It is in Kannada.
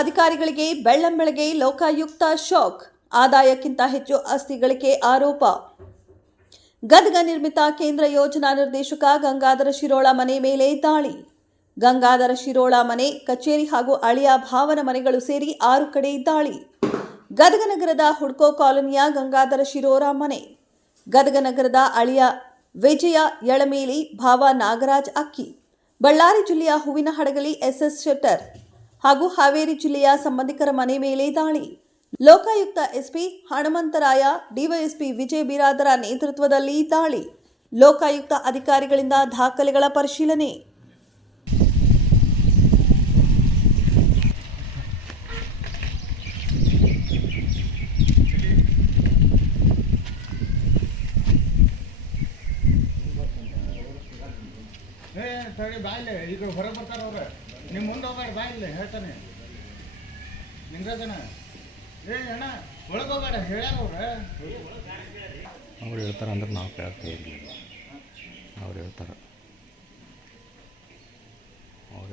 ಅಧಿಕಾರಿಗಳಿಗೆ ಬೆಳ್ಳಂಬೆಳಗ್ಗೆ ಲೋಕಾಯುಕ್ತ ಶಾಕ್. ಆದಾಯಕ್ಕಿಂತ ಹೆಚ್ಚು ಆಸ್ತಿ ಗಳಿಕೆ ಆರೋಪ. ಗದಗ ನಿರ್ಮಿತ ಕೇಂದ್ರ ಯೋಜನಾ ನಿರ್ದೇಶಕ ಗಂಗಾಧರ ಶಿರೋಳ ಮನೆ ಮೇಲೆ ದಾಳಿ. ಗಂಗಾಧರ ಶಿರೋಳ ಮನೆ, ಕಚೇರಿ ಹಾಗೂ ಅಳಿಯ ಭಾವನ ಮನೆಗಳು ಸೇರಿ 6 ಕಡೆ ದಾಳಿ. ಗದಗ ನಗರದ ಹುಡ್ಕೋ ಕಾಲೋನಿಯ ಗಂಗಾಧರ ಶಿರೋಳ ಮನೆ, ಗದಗ ನಗರದ ಅಳಿಯ ವಿಜಯ ಯಳಮೇಲಿ, ಭಾವ ನಾಗರಾಜ್ ಅಕ್ಕಿ, ಬಳ್ಳಾರಿ ಜಿಲ್ಲೆಯ ಹೂವಿನಹಡಗಲಿ ಎಸ್ ಶೆಟ್ಟರ್ ಹಾಗೂ ಹಾವೇರಿ ಜಿಲ್ಲೆಯ ಸಂಬಂಧಿಕರ ಮನೆ ಮೇಲೆ ದಾಳಿ. ಲೋಕಾಯುಕ್ತ ಎಸ್ಪಿ ಹನುಮಂತರಾಯ, ಡಿವೈಎಸ್ಪಿ ವಿಜಯ್ ಬಿರಾದರ ನೇತೃತ್ವದಲ್ಲಿ ದಾಳಿ. ಲೋಕಾಯುಕ್ತ ಅಧಿಕಾರಿಗಳಿಂದ ದಾಖಲೆಗಳ ಪರಿಶೀಲನೆ. ತಡಿ ಬಾಯಿಲೆ ಈಗ ಹೊರಗೆ ಬರ್ತಾರೆ ಅವ್ರು. ನಿಮ್ಮ ಮುಂದೆ ಹೋಗ್ಬೇಡ, ಬಾಯಿಲೆ ಹೇಳ್ತಾನೆ ನಿಂಗಜನ. ಅಣ್ಣ ಒಳಗೆ ಹೋಗ್ಬೇಡ ಹೇಳ್ಯಾರ ಅವ್ರು ಹೇಳ್ತಾರೆ ಅಂದ್ರೆ ನಾವು ಕೇಳ್ತೀವಿ. ಅವ್ರು ಹೇಳ್ತಾರೆ. ಅವ್ರು